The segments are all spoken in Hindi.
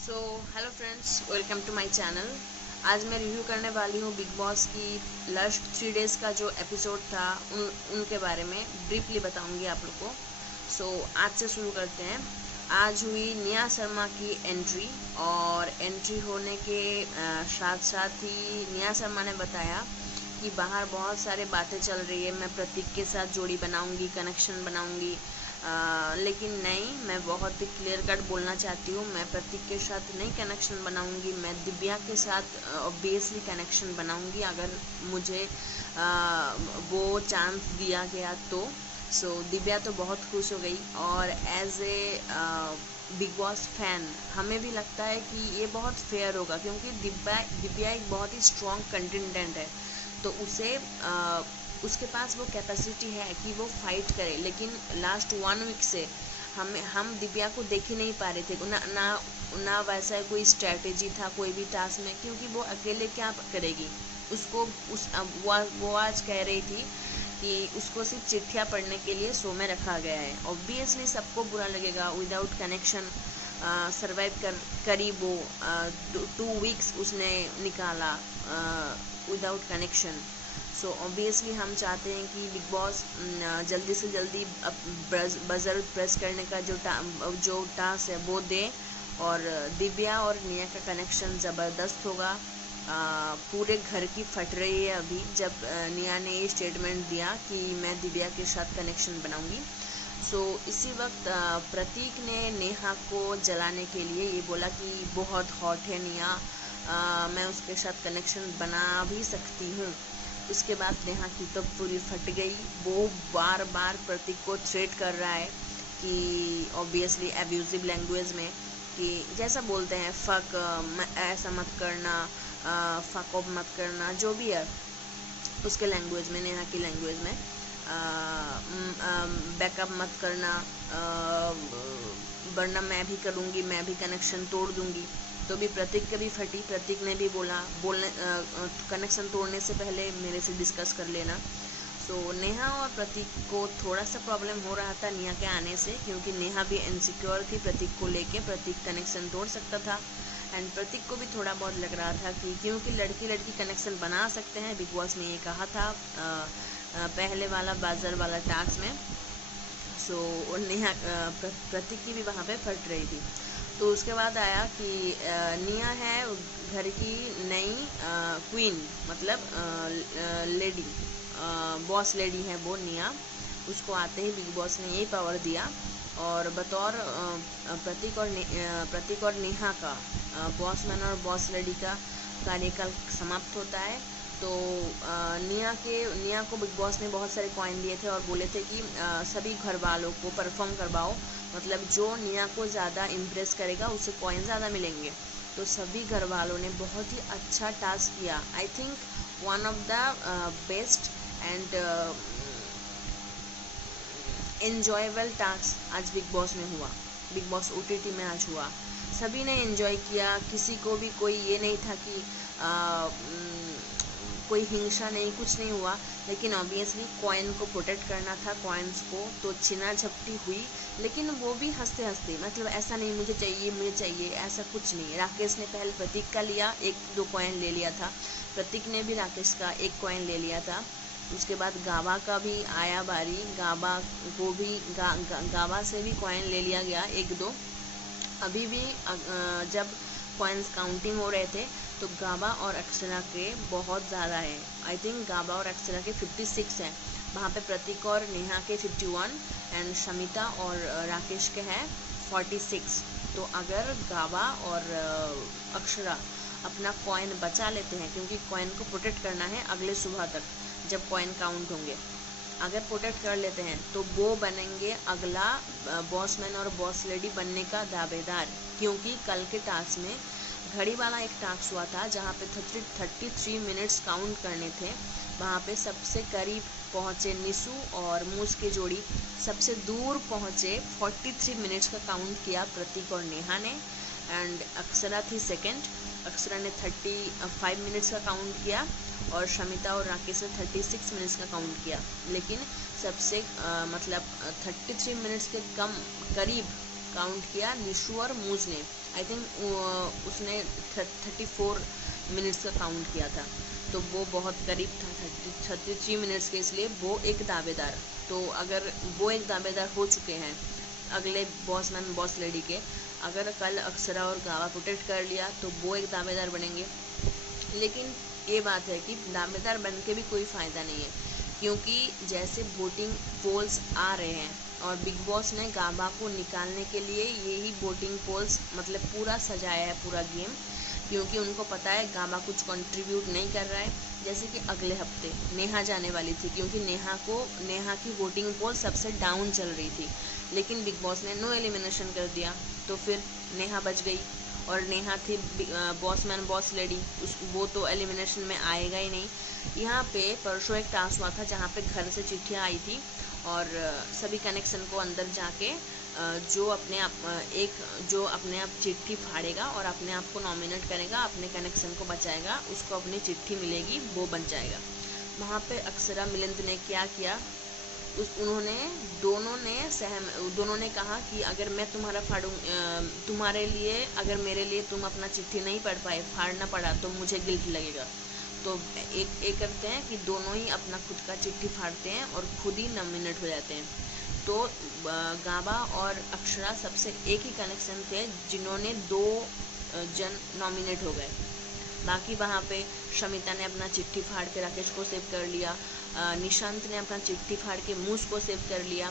So hello friends, welcome to my channel. आज मैं रिव्यू करने वाली हूँ बिग बॉस की लास्ट 3 डेज़ का जो एपिसोड था उनके बारे में ब्रीफली बताऊंगी आप लोग को। सो आज से शुरू करते हैं। आज हुई निया शर्मा की एंट्री, और एंट्री होने के साथ साथ ही निया शर्मा ने बताया कि बाहर बहुत सारे बातें चल रही है, मैं प्रतीक के साथ जोड़ी बनाऊंगी, कनेक्शन बनाऊंगी। लेकिन नहीं, मैं बहुत ही क्लियर कट बोलना चाहती हूँ, मैं प्रतीक के साथ नहीं कनेक्शन बनाऊंगी, मैं दिव्या के साथ ऑब्वियसली कनेक्शन बनाऊंगी अगर मुझे वो चांस दिया गया तो। सो दिव्या तो बहुत खुश हो गई, और as a Bigg Boss fan हमें भी लगता है कि ये बहुत फेयर होगा, क्योंकि दिव्या एक बहुत ही स्ट्रॉन्ग कंटेंडेंट है, तो उसे उसके पास वो कैपेसिटी है कि वो फाइट करे। लेकिन लास्ट 1 वीक से हम दिव्या को देख ही नहीं पा रहे थे ना वैसा कोई स्ट्रैटेजी था कोई भी टास्क में, क्योंकि वो अकेले क्या करेगी। उसको वो आज कह रही थी कि उसको सिर्फ चिट्ठियाँ पढ़ने के लिए शो में रखा गया है। ऑब्वियसली सबको बुरा लगेगा, विदाउट कनेक्शन सर्वाइव करी वो 2 वीक्स उसने निकाला विदाउट कनेक्शन। सो ऑब्वियसली हम चाहते हैं कि बिग बॉस जल्दी से जल्दी बजर प्रेस करने का जो टास्क है वो दे, और दिव्या और निया का कनेक्शन ज़बरदस्त होगा। पूरे घर की फट रही है अभी, जब निया ने ये स्टेटमेंट दिया कि मैं दिव्या के साथ कनेक्शन बनाऊंगी। सो इसी वक्त प्रतीक ने नेहा को जलाने के लिए ये बोला कि बहुत हॉट है निया, मैं उसके साथ कनेक्शन बना भी सकती हूँ। उसके बाद नेहा की तो पूरी फट गई, वो बार बार प्रतीक को थ्रेट कर रहा है कि ऑब्वियसली एब्यूजिव लैंग्वेज में, कि जैसा बोलते हैं फक, ऐसा मत करना, फक ऑफ मत करना, जो भी है उसके लैंग्वेज में, नेहा की लैंग्वेज में, बैकअप मत करना, वरना मैं भी करूँगी, मैं भी कनेक्शन तोड़ दूँगी। तो भी प्रतीक के भी फटी, प्रतीक ने भी बोलने कनेक्शन तोड़ने से पहले मेरे से डिस्कस कर लेना। सो नेहा और प्रतीक को थोड़ा सा प्रॉब्लम हो रहा था निया के आने से, क्योंकि नेहा भी इनसिक्योर थी प्रतीक को लेके, प्रतीक कनेक्शन तोड़ सकता था। एंड प्रतीक को भी थोड़ा बहुत लग रहा था कि क्योंकि लड़की लड़की कनेक्शन बना सकते हैं, बिग बॉस ने ये कहा था पहले वाला बाजार वाला टास्क में। सो नेहा प्रतीक की भी वहाँ पे फट रही थी। तो उसके बाद आया कि निया है घर की नई क्वीन, मतलब लेडी, बॉस लेडी है वो निया। उसको आते ही बिग बॉस ने यही पावर दिया, और बतौर प्रतीक और नेहा का बॉसमैन और बॉस लेडी का कार्यकाल समाप्त होता है। तो निया को बिग बॉस ने बहुत सारे कॉइन दिए थे और बोले थे कि सभी घर वालों को परफॉर्म करवाओ, मतलब जो निया को ज़्यादा इम्प्रेस करेगा उसे कॉइन ज़्यादा मिलेंगे। तो सभी घर वालों ने बहुत ही अच्छा टास्क किया। I think one of the best and enjoyable task आज बिग बॉस में हुआ, बिग बॉस OTT में आज हुआ। सभी ने एंजॉय किया, किसी को भी कोई ये नहीं था कि कोई हिंसा नहीं, कुछ नहीं हुआ। लेकिन ऑब्वियसली कॉइन को प्रोटेक्ट करना था, कॉइन्स को, तो छीना झपटी हुई, लेकिन वो भी हंसते हंसते, मतलब ऐसा नहीं मुझे चाहिए, ऐसा कुछ नहीं। राकेश ने पहले प्रतीक का लिया, 1-2 कॉइन ले लिया था, प्रतीक ने भी राकेश का 1 कॉइन ले लिया था। उसके बाद गाबा का भी आया बारी, गाबा को भी गाबा से भी कॉइन ले लिया गया 1-2। अभी भी जब कॉइन्स काउंटिंग हो रहे थे तो गाबा और अक्षरा के बहुत ज़्यादा है। आई थिंक गाबा और अक्षरा के 56 हैं, वहाँ पे प्रतीक और नेहा के 51 एंड शमिता और राकेश के हैं 46। तो अगर गाबा और अक्षरा अपना कॉइन बचा लेते हैं, क्योंकि कॉइन को प्रोटेक्ट करना है अगले सुबह तक जब कॉइन काउंट होंगे, अगर प्रोटेक्ट कर लेते हैं तो वो बनेंगे अगला बॉसमैन और बॉस लेडी बनने का दावेदार। क्योंकि कल के टास्क में घड़ी वाला एक टास्क हुआ था जहाँ पे 33 मिनट्स काउंट करने थे, वहाँ पे सबसे करीब पहुँचे निशु और मूस की जोड़ी, सबसे दूर पहुँचे 43 मिनट्स का काउंट किया प्रतीक और नेहा ने, एंड अक्षरा थी सेकंड, अक्षरा ने 35 मिनट्स का काउंट किया, और शमिता और राकेश ने 36 मिनट्स का काउंट किया। लेकिन सबसे मतलब 33 मिनट्स के करीब काउंट किया निशु और मूज ने। आई थिंक उसने 34 मिनट्स का काउंट किया था, तो वो बहुत करीब था 33 मिनट्स के, इसलिए वो एक दावेदार। तो अगर वो एक दावेदार हो चुके हैं अगले बॉस मैन बॉस लेडी के, अगर कल अक्षरा और गावा प्रोटेक्ट कर लिया तो वो एक दावेदार बनेंगे। लेकिन ये बात है कि दावेदार बन के भी कोई फ़ायदा नहीं है, क्योंकि जैसे वोटिंग पोल्स आ रहे हैं और बिग बॉस ने गावा को निकालने के लिए यही वोटिंग पोल्स मतलब पूरा सजाया है पूरा गेम, क्योंकि उनको पता है गावा कुछ कंट्रीब्यूट नहीं कर रहा है। जैसे कि अगले हफ्ते नेहा जाने वाली थी, क्योंकि नेहा की वोटिंग पोल सबसे डाउन चल रही थी, लेकिन बिग बॉस ने नो एलिमिनेशन कर दिया, तो फिर नेहा बच गई। और नेहा थी बॉस मैन बॉस लेडी, वो तो एलिमिनेशन में आएगा ही नहीं। यहाँ पे परसों एक टास्क हुआ था जहाँ पे घर से चिट्ठियाँ आई थी और सभी कनेक्शन को अंदर जाके जो अपने आप चिट्ठी फाड़ेगा और अपने आप को नॉमिनेट करेगा, अपने कनेक्शन को बचाएगा, उसको अपनी चिट्ठी मिलेगी, वो बन जाएगा। वहाँ पे अक्षरा मिलिंद ने क्या किया, दोनों ने कहा कि अगर मैं तुम्हारा तुम्हारे लिए अगर मेरे लिए तुम अपना चिट्ठी नहीं पढ़ पाए, फाड़ना पड़ा, तो मुझे गिल्ट लगेगा। तो एक करते हैं कि दोनों ही अपना खुद का चिट्ठी फाड़ते हैं और खुद ही नॉमिनेट हो जाते हैं। तो गावा और अक्षरा सबसे एक ही कनेक्शन थे जिन्होंने 2 जन नॉमिनेट हो गए। बाकी वहाँ पे शमिता ने अपना चिट्ठी फाड़ के राकेश को सेव कर लिया, निशांत ने अपना चिट्ठी फाड़ के मूस को सेव कर लिया।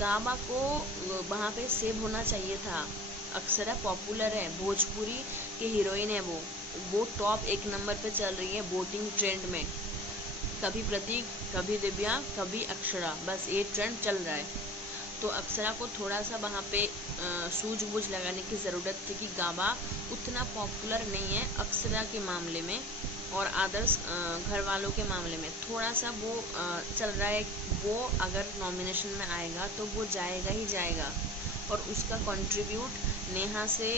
गावा को वहाँ पे सेव होना चाहिए था। अक्षरा पॉपुलर है, भोजपुरी की हीरोइन है, वो टॉप 1 नंबर पे चल रही है वोटिंग ट्रेंड में। कभी प्रतीक, कभी दिव्या, कभी अक्षरा, बस ये ट्रेंड चल रहा है। तो अक्षरा को थोड़ा सा वहाँ पे सूझबूझ लगाने की ज़रूरत थी कि गावा उतना पॉपुलर नहीं है अक्षरा के मामले में और आदर्श घर वालों के मामले में थोड़ा सा वो चल रहा है। वो अगर नॉमिनेशन में आएगा तो वो जाएगा ही जाएगा, और उसका कंट्रीब्यूट नेहा से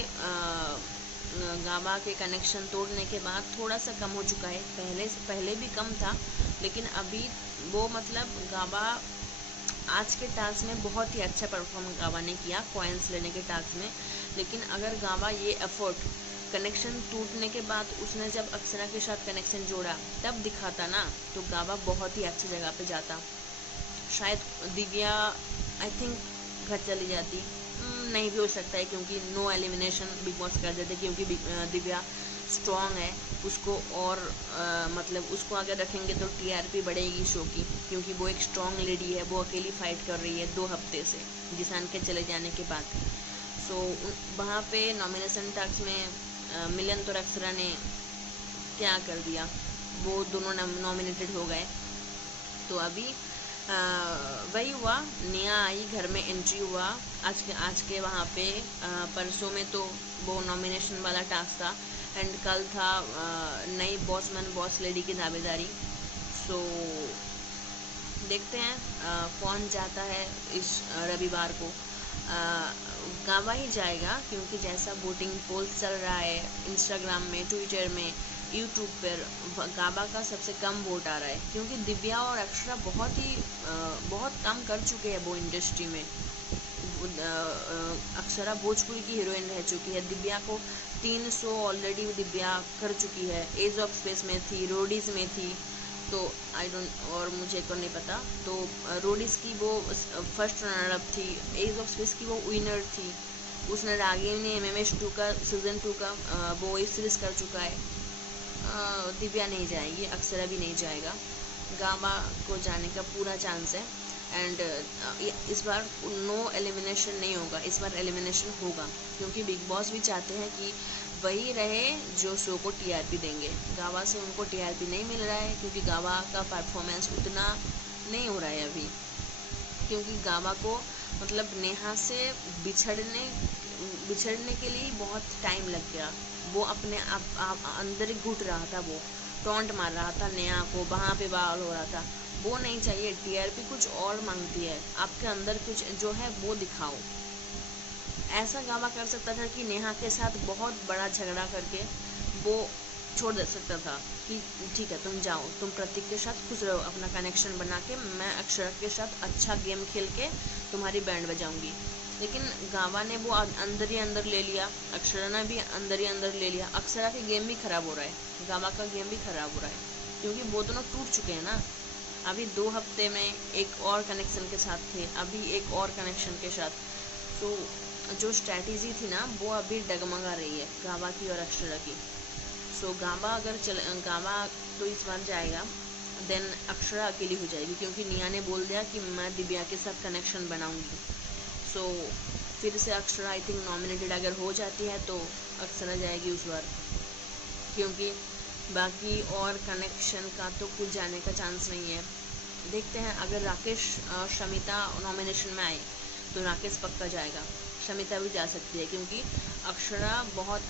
गावा के कनेक्शन तोड़ने के बाद थोड़ा सा कम हो चुका है। पहले भी कम था, लेकिन अभी वो मतलब गावा आज के टास्क में बहुत ही अच्छा परफॉर्म गावा ने किया कॉइन्स लेने के टास्क में। लेकिन अगर गावा ये एफर्ट कनेक्शन टूटने के बाद उसने जब अक्षरा के साथ कनेक्शन जोड़ा तब दिखाता ना, तो गावा बहुत ही अच्छी जगह पे जाता। शायद दिव्या आई थिंक घर चली जाती, नहीं भी हो सकता है, क्योंकि नो एलिमिनेशन बिग बॉस कर देते, क्योंकि दिव्या स्ट्रॉन्ग है। उसको और मतलब उसको अगर रखेंगे तो टीआरपी बढ़ेगी शो की, क्योंकि वो एक स्ट्रॉन्ग लेडी है, वो अकेली फाइट कर रही है 2 हफ्ते से जिसान के चले जाने के बाद। सो वहाँ पे नॉमिनेशन टास्क में मिलन और अक्षरा ने क्या कर दिया, वो दोनों नॉमिनेटेड हो गए। तो अभी वही हुआ, नेहा आई, घर में एंट्री हुआ आज के वहाँ पे। परसों में तो वो नॉमिनेशन वाला टास्क था एंड कल था नई बॉस मैन बॉस लेडी की दावेदारी। सो देखते हैं कौन जाता है इस रविवार को। गावा ही जाएगा, क्योंकि जैसा वोटिंग पोल्स चल रहा है इंस्टाग्राम में, ट्विटर में, यूट्यूब पर गावा का सबसे कम वोट आ रहा है, क्योंकि दिव्या और अक्षरा बहुत कम कर चुके हैं वो इंडस्ट्री में। अक्षरा भोजपुरी की हीरोइन रह चुकी है, दिव्या को 300 ऑलरेडी दिव्या कर चुकी है। एज ऑफ स्पेस में थी, रोडीज में थी, तो आई डोंट, और मुझे को नहीं पता। तो रोडीज की वो फर्स्ट रनर अप थी, एज ऑफ स्पेस की वो विनर थी। उसने रागिनी MMS 2 का सीजन 2 का वो वेब सीरीज कर चुका है। दिव्या नहीं जाएगी, अक्षरा भी नहीं जाएगा, गावा को जाने का पूरा चांस है। एंड इस बार नो एलिमिनेशन नहीं होगा, इस बार एलिमिनेशन होगा, क्योंकि बिग बॉस भी चाहते हैं कि वही रहे जो शो को टीआरपी देंगे। गावा से उनको टीआरपी नहीं मिल रहा है, क्योंकि गावा का परफॉर्मेंस उतना नहीं हो रहा है अभी, क्योंकि गावा को मतलब नेहा से बिछड़ने के लिए बहुत टाइम लग गया। वो अपने आप अंदर ही घुट रहा था, वो टॉन्ट मार रहा था नेहा को, वहाँ पे बवाल हो रहा था। वो नहीं चाहिए, टीआरपी कुछ और मांगती है, आपके अंदर कुछ जो है वो दिखाओ। ऐसा गावा कर सकता था कि नेहा के साथ बहुत बड़ा झगड़ा करके वो छोड़ दे सकता था कि ठीक है तुम जाओ, तुम प्रतीक के साथ खुश रहो, अपना कनेक्शन बना के मैं अक्षरा के साथ अच्छा गेम खेल के तुम्हारी बैंड बजाऊंगी। लेकिन गावा ने वो अंदर ही अंदर ले लिया, अक्षरा ने भी अंदर ही अंदर ले लिया। अक्षरा की गेम भी खराब हो रहा है, गावा का गेम भी खराब हो रहा है, क्योंकि वो दोनों टूट चुके हैं ना। अभी 2 हफ्ते में एक और कनेक्शन के साथ थे, अभी एक और कनेक्शन के साथ। तो जो स्ट्रैटेजी थी ना वो अभी डगमगा रही है गावा की और अक्षरा की। सो गावा गावा तो इस बार जाएगा, देन अक्षरा अकेली हो जाएगी, क्योंकि निया ने बोल दिया कि मैं दिव्या के साथ कनेक्शन बनाऊंगी। सो फिर से अक्षरा आई थिंक नॉमिनेटेड अगर हो जाती है तो अक्षरा जाएगी उस बार, क्योंकि बाकी और कनेक्शन का तो कुछ जाने का चांस नहीं है। देखते हैं, अगर राकेश शमिता नॉमिनेशन में आए तो राकेश पक्का जाएगा, शमिता भी जा सकती है, क्योंकि अक्षरा बहुत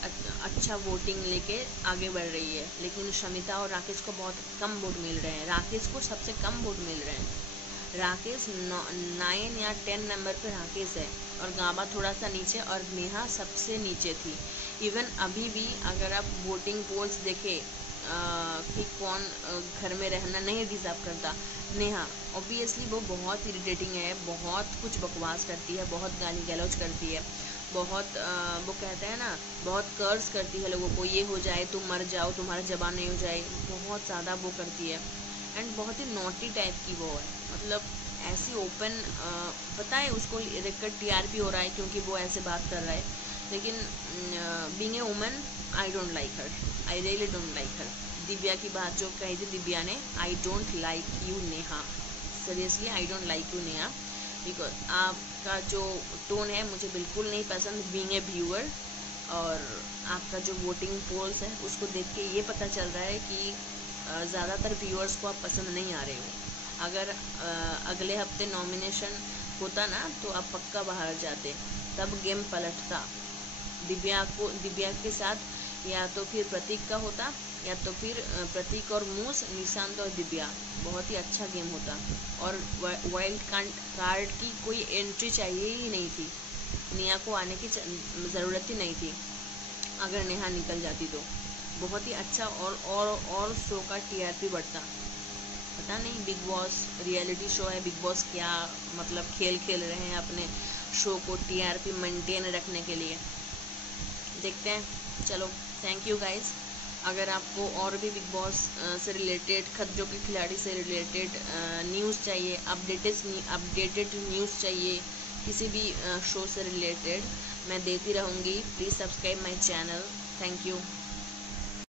अच्छा वोटिंग लेके आगे बढ़ रही है, लेकिन शमिता और राकेश को बहुत कम वोट मिल रहे हैं। राकेश को सबसे कम वोट मिल रहे हैं। राकेश 9 या 10 नंबर पे राकेश है, और गावा थोड़ा सा नीचे, और नेहा सबसे नीचे थी। इवन अभी भी अगर आप वोटिंग पोल्स देखें कि कौन घर में रहना नहीं डिजर्व करता, नेहा ऑब्वियसली वो बहुत इरिटेटिंग है, बहुत कुछ बकवास करती है, बहुत गाली गलौज करती है, बहुत वो कहते हैं ना, बहुत कर्ज करती है लोगों को, ये हो जाए तुम मर जाओ, तुम्हारा जबान नहीं हो जाए, बहुत ज़्यादा वो करती है। एंड बहुत ही नॉटी टाइप की वो है, मतलब ऐसी ओपन पता है उसको देखकर टीआरपी हो रहा है क्योंकि वो ऐसे बात कर रहा है, लेकिन being a woman I don't like her, I really don't like her. Divya की बात जो कही थी दिव्या ने, I don't like you Neha, seriously I don't like you Neha, because आपका जो टोन है मुझे बिल्कुल नहीं पसंद बीइंग ए व्यूअर। और आपका जो वोटिंग पोल्स है उसको देख के ये पता चल रहा है कि ज़्यादातर व्यूअर्स को आप पसंद नहीं आ रहे हो। अगर अगले हफ्ते नॉमिनेशन होता ना तो आप पक्का बाहर जाते, तब गेम पलटता। दिव्या के साथ या तो फिर प्रतीक का होता, या तो फिर प्रतीक और मूस, निशांत और दिव्या, बहुत ही अच्छा गेम होता, और वाइल्ड कार्ड की कोई एंट्री चाहिए ही नहीं थी, नेहा को आने की ज़रूरत ही नहीं थी। अगर नेहा निकल जाती तो बहुत ही अच्छा और शो का टीआरपी बढ़ता। पता नहीं, बिग बॉस रियलिटी शो है, बिग बॉस क्या मतलब खेल खेल रहे हैं अपने शो को टीआरपी मेंटेन रखने के लिए, देखते हैं। चलो, थैंक यू गाइस। अगर आपको और भी बिग बॉस से रिलेटेड, खतरों के खिलाड़ी से रिलेटेड न्यूज़ चाहिए, अपडेटेड न्यूज़ चाहिए, किसी भी शो से रिलेटेड, मैं देती रहूँगी। Please subscribe my channel. Thank you.